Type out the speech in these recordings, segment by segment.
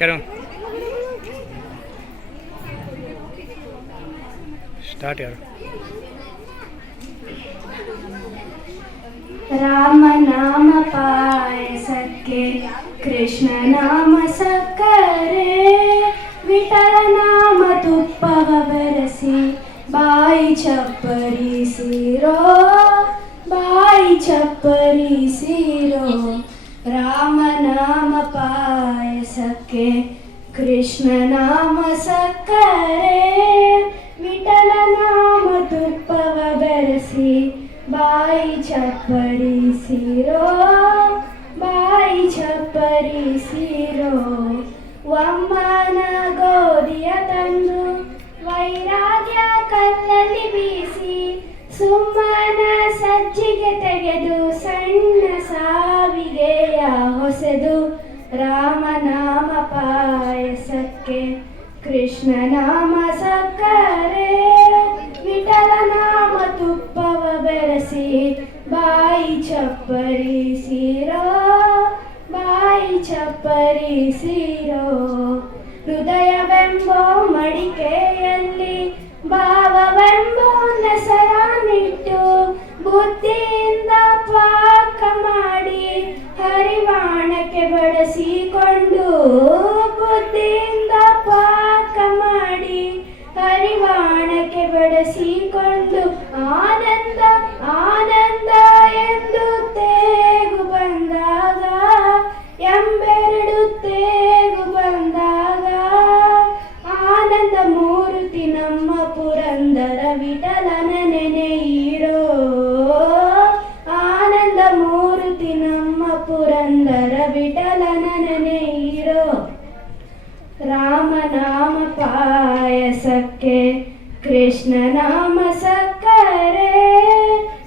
Carry on. Start here. Rama ನಾಮ ಪಾಯಸಕ್ಕೆ ಕೃಷ್ಣ ನಾಮ ಸಕ್ಕರೆ ವಿಠಲ ನಾಮ ತುಪ್ಪವ ಬೆರೆಸಿ ಬಾಯಿ ಚಪ್ಪರಿಸಿರೋ ಬಾಯಿ ಚಪ್ಪರಿಸಿರೋ ರಾಮ ನಾಮ ಪಾಯಸಕ್ಕೆ ಕೃಷ್ಣ ನಾಮ ಸಕ್ಕರೆ ವಿಠಲ ನಾಮ ತುಪ್ಪವ ಬೆರೆಸಿ ಬಾಯಿ ಚಪ್ಪರಿಸಿರೋ ಬಾಯಿ ಚಪ್ಪರಿಸಿರೋ ವಮ್ಮನ ಗೋಧಿಯ ತಂದು ವೈರಾಗ್ಯ ಕಲ್ಲಲ್ಲಿ ಬೀಸಿ ಸುಮ್ಮನ ಸಜ್ಜಿಗೆ ತೆಗೆದು ಸಣ್ಣ ಸಾವಿಗೆಯ ಹೊಸೆದು ರಾಮನಾಮ ಪಾಯಸಕ್ಕೆ ಕೃಷ್ಣ ನಾಮ ಸಕ್ಕರೆ ವಿಠಲ ನಾಮ ತುಪ್ಪವ ಬೆರೆಸಿ ಬಾಯಿ ಚಪ್ಪರಿಸಿರೋ ಬಾಯಿ ಚಪ್ಪರಿಸಿರೋ ಹೃದಯವೆಂಬೋ ಮಡಿಕೆಯಲ್ಲಿ ಭಾವವೆಂಬೋ ನೆಸರನಿಟ್ಟು ಬುದ್ಧಿಯಿಂದ ಪಾಕ ಮಾಡಿ ಹರಿವಾಣಕ್ಕೆ ಬಡಿಸಿಕೊಂಡು ಬುದ್ಧಿಯಿಂದ ಪಾಕ ಮಾಡಿ ಹರಿವಾಣಕ್ಕೆ ಬಡಿಸಿಕೊಂಡು ಆನಂದ ಆನಂದ ಎಂದು ತೇಗು ಬಂದಾಗ ಎಂಬೆರಡು ತೇಗು ಬಂದಾಗ ಆನಂದ ಮೂರ್ತಿ ನಮ್ಮ ಪುರಂದರ ವಿಠಲನ ನೆನೆಯಿರೋ ಆನಂದ ಮೂರ್ತಿ ನಮ್ಮ ಪುರಂದರ ವಿಠಲನ ನೆನೆಯಿರೋ ರಾಮನಾಮ ಪಾಯಸಕ್ಕೆ ಕೃಷ್ಣ ನಾಮ ಸಕ್ಕರೆ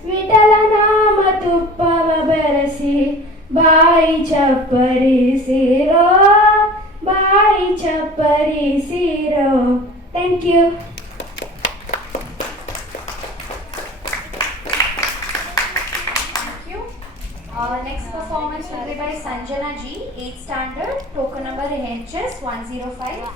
ವಿಠಲ ನಾಮ ತುಪ್ಪವ ಬೆರೆಸಿ ಬಾಯಿ ಚಪ್ಪರಿಸಿರೋ ಬಾಯಿ ಚಪ್ಪರಿಸಿರೋ. Thank you. Next performance will be by Sanjana G, 8th standard, token number HS 105.